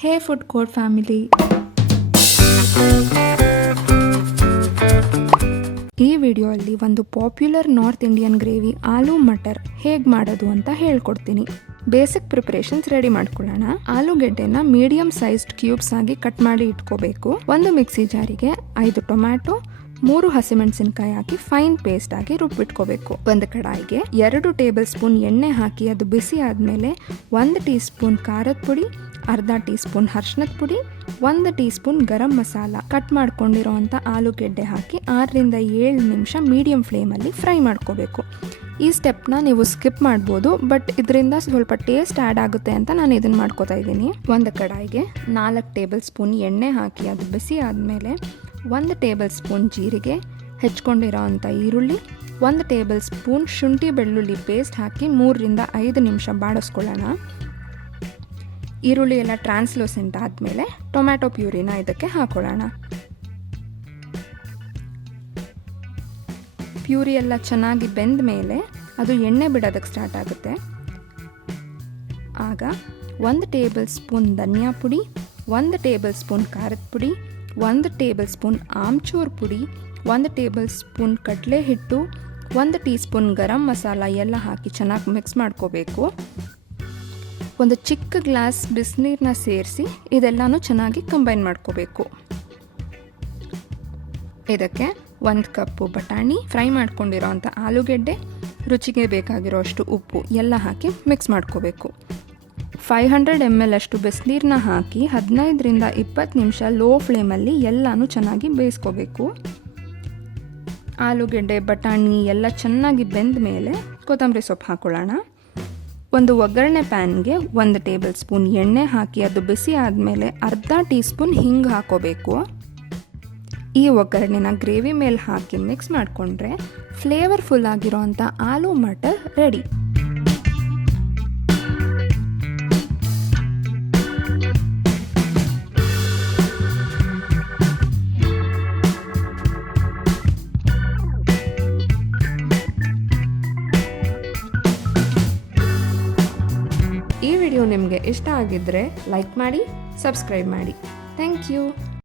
ಹೇ food court family, ಈ ವಿಡಿಯೋಲ್ಲಿ ಒಂದು popular north Indian gravy aloo matar ಹೇಗೆ ಮಾಡೋದು ಅಂತ ಹೇಳ್ಕೊಡ್ತೀನಿ. ಬೇಸಿಕ್ ಪ್ರಿಪರೇಷನ್ಸ್ ರೆಡಿ ಮಾಡ್ಕೊಳ್ಳೋಣ. ಆಲೂಗೆಡ್ಡೆನ ಮೀಡಿಯಂ ಸೈಜ್ಡ್ ಕ್ಯೂಬ್ಸ್ ಆಗಿ ಕಟ್ ಮಾಡಿ ಇಟ್ಕೋಬೇಕು. ಒಂದು ಮಿಕ್ಸಿ ಜಾರಿಗೆ 5 ಟೊಮ್ಯಾಟೊ, 3 ಹಸಿಮೆಣಸಿನಕಾಯಿ ಹಾಕಿ ಫೈನ್ ಪೇಸ್ಟ್ ಆಗಿ ರುಬ್ಬಿಟ್ಕೋಬೇಕು. ಒಂದು ಕಡಾಯಿಗೆ 2 ಟೇಬಲ್ ಸ್ಪೂನ್ ಎಣ್ಣೆ ಹಾಕಿ ಅದು ಬಿಸಿ ಆದಮೇಲೆ 1 ಟೀ ಸ್ಪೂನ್ ಖಾರದ ಪುಡಿ, ಅರ್ಧ ಟೀ ಸ್ಪೂನ್ ಅರಿಶಿಣದ ಪುಡಿ, 1 tea spoon garam masala, cut ಮಾಡ್ಕೊಂಡಿರೋವಂಥ ಆಲೂಗೆಡ್ಡೆ ಹಾಕಿ 6 ರಿಂದ 7 ನಿಮಿಷ ಮೀಡಿಯಂ ಫ್ಲೇಮಲ್ಲಿ ಫ್ರೈ ಮಾಡ್ಕೋಬೇಕು. ಈ ಸ್ಟೆಪ್ನ ನೀವು ಸ್ಕಿಪ್ ಮಾಡ್ಬೋದು, ಬಟ್ ಇದರಿಂದ ಸ್ವಲ್ಪ ಟೇಸ್ಟ್ ಆ್ಯಡ್ ಆಗುತ್ತೆ ಅಂತ ನಾನು ಇದನ್ನು ಮಾಡ್ಕೋತಾ ಇದ್ದೀನಿ. ಒಂದು ಕಡಾಯಿಗೆ 4 ಟೇಬಲ್ ಸ್ಪೂನ್ ಎಣ್ಣೆ ಹಾಕಿ ಅದು ಬಿಸಿ ಆದಮೇಲೆ 1 ಟೇಬಲ್ ಸ್ಪೂನ್ ಜೀರಿಗೆ, ಹೆಚ್ಕೊಂಡಿರೋ ಅಂಥ ಈರುಳ್ಳಿ, 1 ಟೇಬಲ್ ಸ್ಪೂನ್ ಶುಂಠಿ ಬೆಳ್ಳುಳ್ಳಿ ಪೇಸ್ಟ್ ಹಾಕಿ 3 ರಿಂದ 5 ನಿಮಿಷ ಬಾಡಿಸ್ಕೊಳ್ಳೋಣ. ಈರುಳ್ಳಿ ಎಲ್ಲ ಟ್ರಾನ್ಸ್ಲೂಸೆಂಟ್ ಆದಮೇಲೆ ಟೊಮ್ಯಾಟೊ ಪ್ಯೂರಿನ ಇದಕ್ಕೆ ಹಾಕೊಳ್ಳೋಣ. ಪ್ಯೂರಿ ಎಲ್ಲ ಚೆನ್ನಾಗಿ ಬೆಂದ ಮೇಲೆ ಅದು ಎಣ್ಣೆ ಬಿಡೋದಕ್ಕೆ ಸ್ಟಾರ್ಟ್ ಆಗುತ್ತೆ. ಆಗ 1 ಟೇಬಲ್ ಸ್ಪೂನ್ ಧನಿಯಾ ಪುಡಿ, 1 ಟೇಬಲ್ ಸ್ಪೂನ್ ಖಾರದ ಪುಡಿ, 1 ಟೇಬಲ್ ಸ್ಪೂನ್ ಆಮ್ಚೂರ್ ಪುಡಿ, 1 ಟೇಬಲ್ ಸ್ಪೂನ್ ಕಡಲೆ ಹಿಟ್ಟು, 1 ಟೀ ಸ್ಪೂನ್ ಗರಂ ಮಸಾಲ ಎಲ್ಲ ಹಾಕಿ ಚೆನ್ನಾಗಿ ಮಿಕ್ಸ್ ಮಾಡ್ಕೋಬೇಕು. ಒಂದು ಚಿಕ್ಕ ಗ್ಲಾಸ್ ಬಿಸಿನೀರನ್ನ ಸೇರಿಸಿ ಇದೆಲ್ಲನೂ ಚೆನ್ನಾಗಿ ಕಂಬೈನ್ ಮಾಡ್ಕೋಬೇಕು. ಇದಕ್ಕೆ 1 ಕಪ್ಪು ಬಟಾಣಿ, ಫ್ರೈ ಮಾಡ್ಕೊಂಡಿರೋ ಅಂಥ ಆಲೂಗೆಡ್ಡೆ, ರುಚಿಗೆ ಬೇಕಾಗಿರೋ ಅಷ್ಟು ಉಪ್ಪು ಎಲ್ಲ ಹಾಕಿ ಮಿಕ್ಸ್ ಮಾಡ್ಕೋಬೇಕು. 500 ml ಅಷ್ಟು ಬಿಸಿನೀರನ್ನ ಹಾಕಿ 15 ರಿಂದ 20 ನಿಮಿಷ ಲೋ ಫ್ಲೇಮಲ್ಲಿ ಎಲ್ಲನೂ ಚೆನ್ನಾಗಿ ಬೇಯಿಸ್ಕೋಬೇಕು. ಆಲೂಗೆಡ್ಡೆ ಬಟಾಣಿ ಎಲ್ಲ ಚೆನ್ನಾಗಿ ಬೆಂದ ಮೇಲೆ ಕೊತ್ತಂಬರಿ ಸೊಪ್ಪು ಹಾಕೊಳ್ಳೋಣ. ಒಂದು ಒಗ್ಗರಣೆ ಪ್ಯಾನ್ಗೆ 1 ಟೇಬಲ್ ಸ್ಪೂನ್ ಎಣ್ಣೆ ಹಾಕಿ ಅದು ಬಿಸಿ ಆದಮೇಲೆ ಅರ್ಧ ಟೀ ಸ್ಪೂನ್ ಹಿಂಗೆ ಹಾಕೋಬೇಕು. ಈ ಒಗ್ಗರಣೆನ ಗ್ರೇವಿ ಮೇಲೆ ಹಾಕಿ ಮಿಕ್ಸ್ ಮಾಡಿಕೊಂಡ್ರೆ ಫ್ಲೇವರ್ಫುಲ್ ಆಗಿರೋ ಅಂಥ ಆಲೂ ಮಟರ್ ರೆಡಿ. ಈ ವಿಡಿಯೋ ನಿಮಗೆ ಇಷ್ಟ ಆಗಿದ್ದರೆ ಲೈಕ್ ಮಾಡಿ, ಸಬ್ಸ್ಕ್ರೈಬ್ ಮಾಡಿ. Thank you.